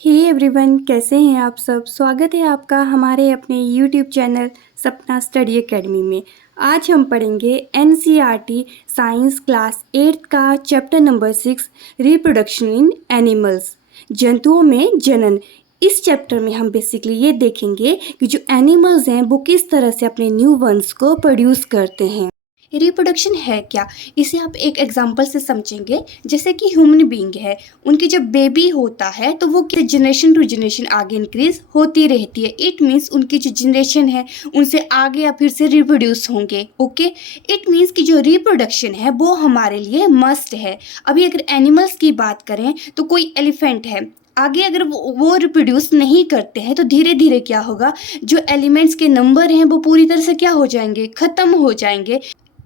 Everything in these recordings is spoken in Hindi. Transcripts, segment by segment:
हे एवरीवन, कैसे हैं आप सब। स्वागत है आपका हमारे अपने यूट्यूब चैनल सपना स्टडी एकेडमी में। आज हम पढ़ेंगे एनसीईआरटी साइंस क्लास 8 का chapter number 6 reproduction in animals, जंतुओं में जनन। इस चैप्टर में हम बेसिकली ये देखेंगे कि जो एनिमल्स हैं वो किस तरह से अपने न्यू वंस को प्रोड्यूस करते हैं। रिप्रोडक्शन है क्या, इसे आप एक एग्जांपल से समझेंगे। जैसे कि ह्यूमन बीइंग है, उनकी जब बेबी होता है तो वो जनरेशन टू जनरेशन आगे इंक्रीज होती रहती है। इट मीन्स उनकी जो जनरेशन है उनसे आगे या फिर से रिप्रोड्यूस होंगे। ओके, इट मीन्स कि जो रिप्रोडक्शन है वो हमारे लिए मस्ट है। अभी अगर एनिमल्स की बात करें तो कोई एलिफेंट है, आगे अगर वो रिप्रोड्यूस नहीं करते हैं तो धीरे धीरे क्या होगा, जो एलिमेंट्स के नंबर हैं वो पूरी तरह से क्या हो जाएंगे, ख़त्म हो जाएंगे।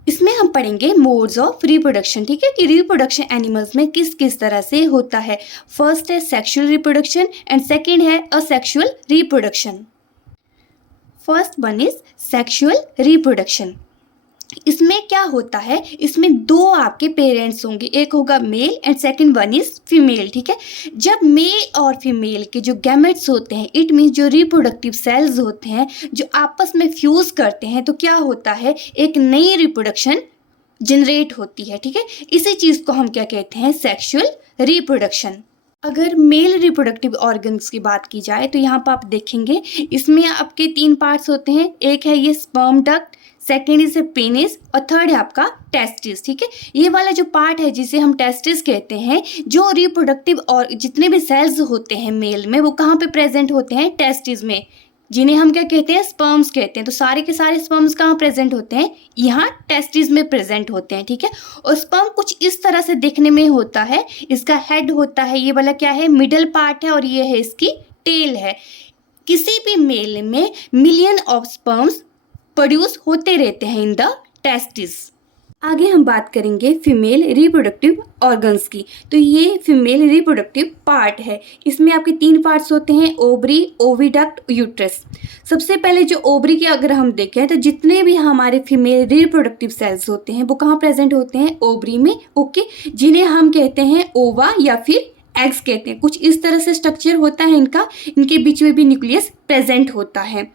इसमें हम पढ़ेंगे मोड्स ऑफ रिप्रोडक्शन, ठीक है, कि रिप्रोडक्शन एनिमल्स में किस किस तरह से होता है। फर्स्ट है सेक्सुअल रिप्रोडक्शन एंड सेकंड है asexual reproduction. First one is sexual reproduction. इसमें क्या होता है, इसमें दो आपके पेरेंट्स होंगे, एक होगा male and second one is female. ठीक है, जब मेल और फीमेल के जो गैमेट्स होते हैं, इट मीन्स जो रिप्रोडक्टिव सेल्स होते हैं जो आपस में फ्यूज करते हैं, तो क्या होता है, एक नई रिप्रोडक्शन जनरेट होती है। ठीक है, इसी चीज़ को हम क्या कहते हैं, सेक्सुअल रिप्रोडक्शन। अगर मेल रिप्रोडक्टिव ऑर्गन्स की बात की जाए तो यहाँ पर आप देखेंगे इसमें आपके 3 पार्ट्स होते हैं। एक है ये sperm duct, second is penis और थर्ड है आपका टेस्टिस। ठीक है, ये वाला जो पार्ट है जिसे हम टेस्टिस कहते हैं, जो रिप्रोडक्टिव और जितने भी सेल्स होते हैं मेल में वो कहाँ पे प्रेजेंट होते हैं, टेस्टिस में, जिन्हें हम क्या कहते हैं, स्पर्म्स कहते हैं। तो सारे के सारे स्पर्म्स कहाँ प्रेजेंट होते हैं, यहाँ टेस्टिस में प्रेजेंट होते हैं। ठीक है, और स्पर्म कुछ इस तरह से देखने में होता है, इसका हेड होता है, ये वाला क्या है, मिडल पार्ट है, और ये है इसकी टेल है। किसी भी मेल में मिलियन ऑफ स्पर्म्स प्रोड्यूस होते रहते हैं इन द टेस्टिस। आगे हम बात करेंगे फीमेल रिप्रोडक्टिव ऑर्गन्स की। तो ये फीमेल रिप्रोडक्टिव पार्ट है, इसमें आपके 3 पार्ट्स होते हैं, ओवरी, ओविडक्ट, यूट्रस। सबसे पहले जो ओवरी के अगर हम देखें तो जितने भी हमारे फीमेल रिप्रोडक्टिव सेल्स होते हैं वो कहाँ प्रेजेंट होते हैं, ओवरी में। ओके, जिन्हें हम कहते हैं ओवा या फिर एग्स कहते हैं। कुछ इस तरह से स्ट्रक्चर होता है इनका, इनके बीच में भी न्यूक्लियस प्रेजेंट होता है।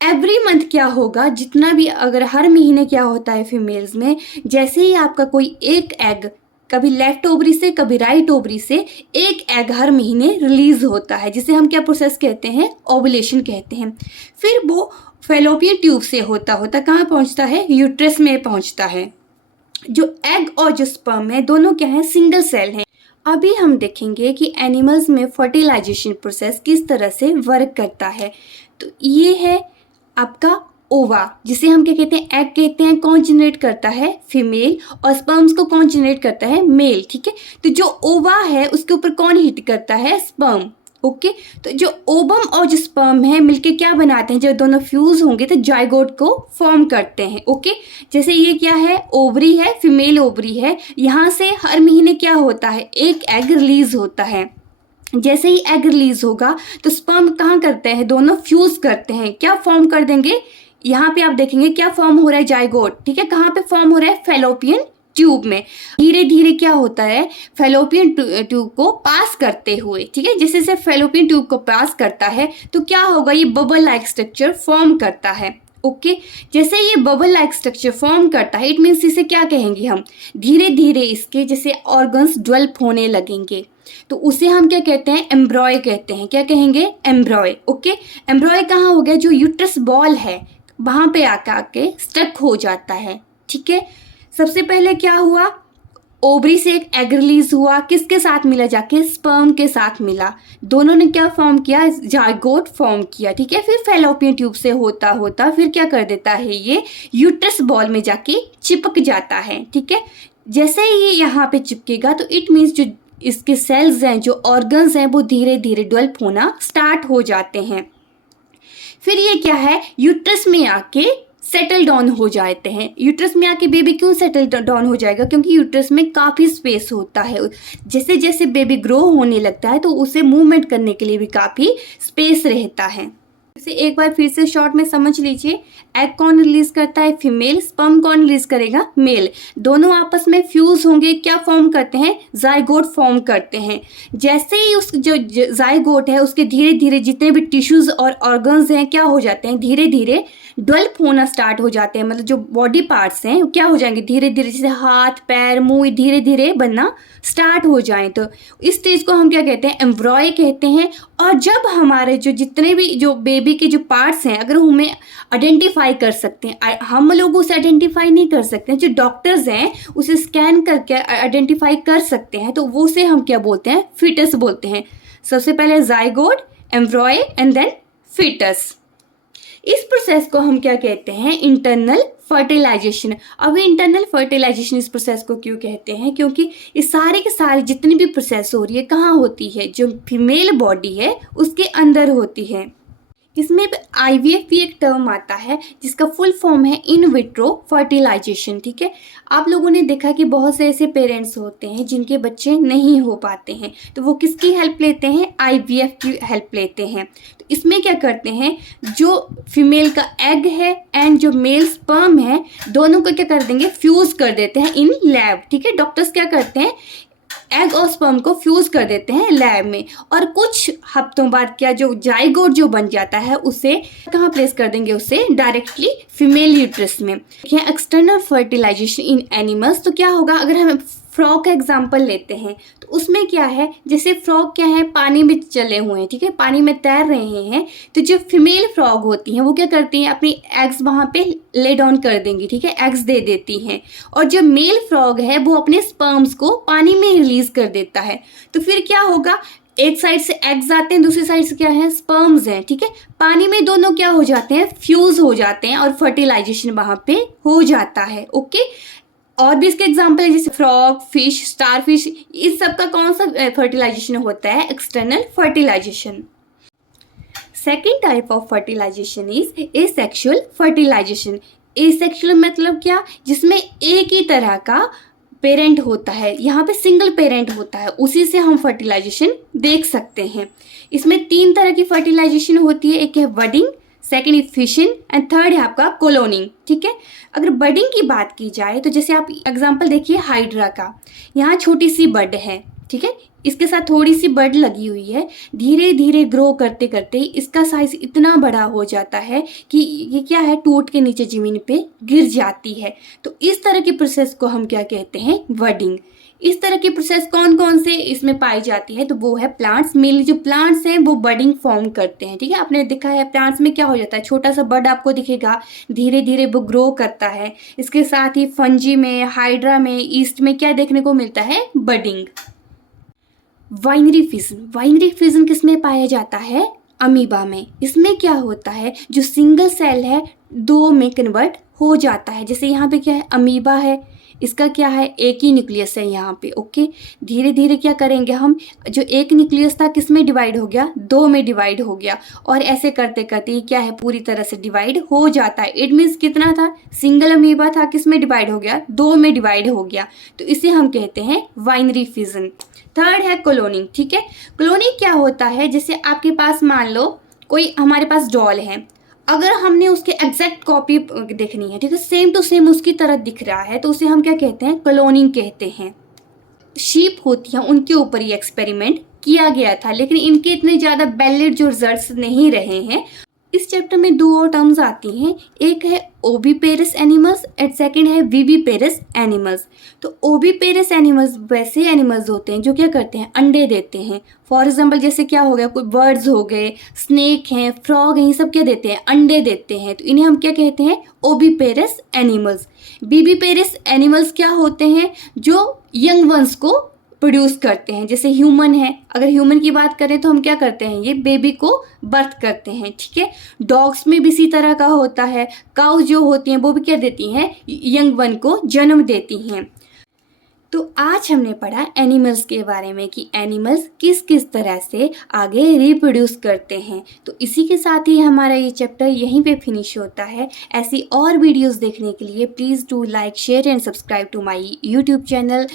एवरी मंथ क्या होगा, जितना भी अगर हर महीने क्या होता है फीमेल्स में, जैसे ही आपका कोई एक एग, कभी लेफ्ट ओवरी से कभी राइट ओवरी से एक एग हर महीने रिलीज होता है, जिसे हम क्या प्रोसेस कहते हैं, ओवुलेशन कहते हैं। फिर वो फैलोपियन ट्यूब से होता होता कहाँ पहुँचता है, यूट्रस में पहुँचता है। जो एग और जो स्पर्म है दोनों क्या है, सिंगल सेल हैं। अभी हम देखेंगे कि एनिमल्स में फर्टिलाइजेशन प्रोसेस किस तरह से वर्क करता है। तो ये है आपका ओवा, जिसे हम क्या कहते हैं, एग कहते हैं। कौन जनरेट करता है, फीमेल, और स्पर्म्स को कौन जनरेट करता है, मेल। ठीक है, तो जो ओवा है उसके ऊपर कौन हिट करता है, स्पर्म। ओके, तो जो ओवम और जो स्पर्म है मिलके क्या बनाते हैं, जब दोनों फ्यूज होंगे तो जाइगोट को फॉर्म करते हैं। ओके, जैसे ये क्या है, ओवरी है, फीमेल ओवरी है, यहाँ से हर महीने क्या होता है, एक एग रिलीज होता है। जैसे ही एग रिलीज होगा तो स्पर्म कहाँ करते हैं, दोनों फ्यूज करते हैं, क्या फॉर्म कर देंगे, यहाँ पे आप देखेंगे क्या फॉर्म हो रहा है, जाइगोट। ठीक है, कहाँ पे फॉर्म हो रहा है, फैलोपियन ट्यूब में। धीरे धीरे क्या होता है, फैलोपियन ट्यूब को पास करते हुए, ठीक है, जैसे जैसे फैलोपियन ट्यूब को पास करता है तो क्या होगा, ये बबल लाइक स्ट्रक्चर फॉर्म करता है। ओके, जैसे ये बबल लाइक स्ट्रक्चर फॉर्म करता है, इट मीन्स इसे क्या कहेंगे हम, धीरे धीरे इसके जैसे ऑर्गन्स डेवलप होने लगेंगे, तो उसे हम क्या कहते हैं, एम्ब्रॉय कहते हैं। क्या कहेंगे, एम्ब्रॉय। ओके, एम्ब्रॉय कहाँ हो गया, जो यूट्रस बॉल है वहां पे आके स्टक हो जाता है। ठीक है, सबसे पहले क्या हुआ, ओवरी से एक एग रिलीज हुआ, किसके साथ मिला, जाके स्पर्म के साथ मिला, दोनों ने क्या फॉर्म किया, जाइगोट फॉर्म किया। ठीक है, फिर फैलोपियन ट्यूब से होता होता फिर क्या कर देता है, ये यूट्रस बॉल में जाके चिपक जाता है। ठीक है, जैसे ही ये यहाँ पे चिपकेगा तो इट मीन्स जो इसके सेल्स हैं, जो ऑर्गन्स हैं, वो धीरे धीरे डेवलप होना स्टार्ट हो जाते हैं। फिर ये क्या है, यूट्रस में आके सेटल डाउन हो जाते हैं। यूट्रस में आके बेबी क्यों सेटल डाउन हो जाएगा, क्योंकि यूट्रस में काफ़ी स्पेस होता है। जैसे जैसे बेबी ग्रो होने लगता है तो उसे मूवमेंट करने के लिए भी काफ़ी स्पेस रहता है। इसे एक बार फिर से शॉर्ट में समझ लीजिए। एग कौन रिलीज करता है? फीमेल। स्पर्म कौन रिलीज करेगा? मेल। दोनों आपस में फ्यूज होंगे, क्या फॉर्म करते हैं? जाइगोट फॉर्म करते हैं। जैसे ही उस जो जाइगोट है उसके धीरे धीरे जितने भी टिश्यूज और ऑर्गन्स हैं क्या हो जाते हैं? धीरे धीरे डेवलप होना स्टार्ट हो जाते हैं। मतलब जो बॉडी पार्ट्स हैं क्या हो जाएंगे? धीरे धीरे, जैसे हाथ पैर मुंह धीरे धीरे बनना स्टार्ट हो जाए। तो इस स्टेज को हम क्या कहते हैं? एम्ब्रॉय कहते हैं। और जब हमारे जो जितने भी जो बेबी के जो पार्ट्स हैं अगर हमें आइडेंटिफाई कर सकते हैं, हम लोग उसे आइडेंटिफाई नहीं कर सकते हैं, जो डॉक्टर्स हैं उसे स्कैन करके आइडेंटिफाई कर सकते हैं, तो वो से हम क्या बोलते हैं? फीटस बोलते हैं। सबसे पहले zygote, embryo and then foetus. इस प्रोसेस को हम क्या कहते हैं? Internal fertilisation. अब इंटरनल फर्टिलाइजेशन इस प्रोसेस को क्यों कहते हैं? क्योंकि इस सारे के सारे जितनी भी प्रोसेस हो रही है कहाँ होती है? जो फीमेल बॉडी है उसके अंदर होती है। इसमें आईवीएफ भी एक टर्म आता है जिसका फुल फॉर्म है इन विट्रो फर्टिलाइजेशन। ठीक है, आप लोगों ने देखा कि बहुत से ऐसे पेरेंट्स होते हैं जिनके बच्चे नहीं हो पाते हैं, तो वो किसकी हेल्प लेते हैं? आईवीएफ की हेल्प लेते हैं। तो इसमें क्या करते हैं? जो फीमेल का एग है एंड जो मेल स्पर्म है दोनों को क्या कर देंगे? फ्यूज कर देते हैं इन लैब। ठीक है, डॉक्टर्स क्या करते हैं? एग और स्पर्म को फ्यूज कर देते हैं लैब में, और कुछ हफ्तों बाद क्या जो जाइगोट जो बन जाता है उसे कहाँ प्लेस कर देंगे? उसे डायरेक्टली फीमेल यूट्रस में। एक्सटर्नल फर्टिलाइजेशन इन एनिमल्स, तो क्या होगा? अगर हम फ्रॉग का एग्जाम्पल लेते हैं तो उसमें क्या है? जैसे फ्रॉग क्या है? पानी में चले हुए हैं, ठीक है, पानी में तैर रहे हैं, तो जो फीमेल फ्रॉग होती हैं वो क्या करती हैं? अपनी एग्स वहाँ पे ले डाउन कर देंगी, ठीक है, एग्स दे देती हैं। और जो मेल फ्रॉग है वो अपने स्पर्म्स को पानी में रिलीज कर देता है। तो फिर क्या होगा? एक साइड से एग्स आते हैं, दूसरी साइड से क्या है? स्पर्म्स हैं। ठीक है, पानी में दोनों क्या हो जाते हैं? फ्यूज हो जाते हैं और फर्टिलाइजेशन वहां पे हो जाता है। ओके, और भी इसके एग्जाम्पल है जैसे फ्रॉग, फिश, स्टारफिश, इस सब का कौन सा फर्टिलाइजेशन होता है? External fertilisation. Second type of fertilisation is asexual fertilisation. Asexual मतलब क्या? जिसमें एक ही तरह का पेरेंट होता है, यहाँ पे सिंगल पेरेंट होता है, उसी से हम फर्टिलाइजेशन देख सकते हैं। इसमें 3 तरह की फर्टिलाइजेशन होती है। एक है budding, second is fishing and third है आपका कोलोनिंग। ठीक है, अगर बडिंग की बात की जाए तो जैसे आप एग्जांपल देखिए हाइड्रा का, यहाँ छोटी सी बड है, ठीक है, इसके साथ थोड़ी सी बड लगी हुई है, धीरे धीरे ग्रो करते करते इसका साइज इतना बड़ा हो जाता है कि ये क्या है? टूट के नीचे जमीन पे गिर जाती है। तो इस तरह की प्रोसेस को हम क्या कहते हैं? बडिंग। इस तरह की प्रोसेस कौन कौन से इसमें पाई जाती है? तो वो है प्लांट्स। मेनली जो प्लांट्स हैं वो बडिंग फॉर्म करते हैं। ठीक है, आपने देखा है प्लांट्स में क्या हो जाता है? छोटा सा बड आपको दिखेगा, धीरे धीरे वो ग्रो करता है। इसके साथ ही फंजी में, हाइड्रा में, ईस्ट में क्या देखने को मिलता है? Budding. Winery fission. Winery fission किसमें पाया जाता है? अमीबा में। इसमें क्या होता है? जो सिंगल सेल है 2 में कन्वर्ट हो जाता है। जैसे यहाँ पे क्या है? अमीबा है, इसका क्या है? एक ही न्यूक्लियस है यहाँ पे। ओके, धीरे धीरे क्या करेंगे हम? जो एक न्यूक्लियस था किस में डिवाइड हो गया? 2 में डिवाइड हो गया, और ऐसे करते करते क्या है? पूरी तरह से डिवाइड हो जाता है। इट मीन्स कितना था? सिंगल अमीबा था, किस में डिवाइड हो गया? 2 में डिवाइड हो गया। तो इसे हम कहते हैं वाइनरी फिजन। थर्ड है क्लोनिंग। ठीक है, क्लोनिंग क्या होता है? जैसे आपके पास मान लो कोई हमारे पास डॉल है, अगर हमने उसके एग्जैक्ट कॉपी देखनी है, ठीक है, सेम टू सेम उसकी तरह दिख रहा है, तो उसे हम क्या कहते हैं? क्लोनिंग कहते हैं। शीप होती हैं उनके ऊपर ये एक्सपेरिमेंट किया गया था, लेकिन इनके इतने ज़्यादा वैलिड जो रिजल्ट्स नहीं रहे हैं। इस चैप्टर में 2 और टर्म्स आती हैं, एक है ओविपेरस एनिमल्स एंड सेकंड है विविपेरस एनिमल्स। तो ओविपेरस एनिमल्स वैसे एनिमल्स होते हैं जो क्या करते हैं? अंडे देते हैं। फॉर एग्जांपल जैसे क्या हो गया? कोई बर्ड्स हो गए, स्नेक हैं, फ्रॉग हैं, ये सब क्या देते हैं? अंडे देते हैं। तो इन्हें हम क्या कहते हैं? Oviparous animals. विविपेरस एनिमल्स क्या होते हैं? जो यंग वंस को प्रोड्यूस करते हैं। जैसे ह्यूमन है, अगर ह्यूमन की बात करें तो हम क्या करते हैं? ये बेबी को बर्थ करते हैं। ठीक है, डॉग्स में भी इसी तरह का होता है। काउज जो होती हैं वो भी क्या देती हैं? यंग वन को जन्म देती हैं। तो आज हमने पढ़ा एनिमल्स के बारे में कि एनिमल्स किस किस तरह से आगे रिप्रोड्यूस करते हैं। तो इसी के साथ ही हमारा ये चैप्टर यहीं पे फिनिश होता है। ऐसी और वीडियोस देखने के लिए please do like, share and subscribe to my YouTube channel.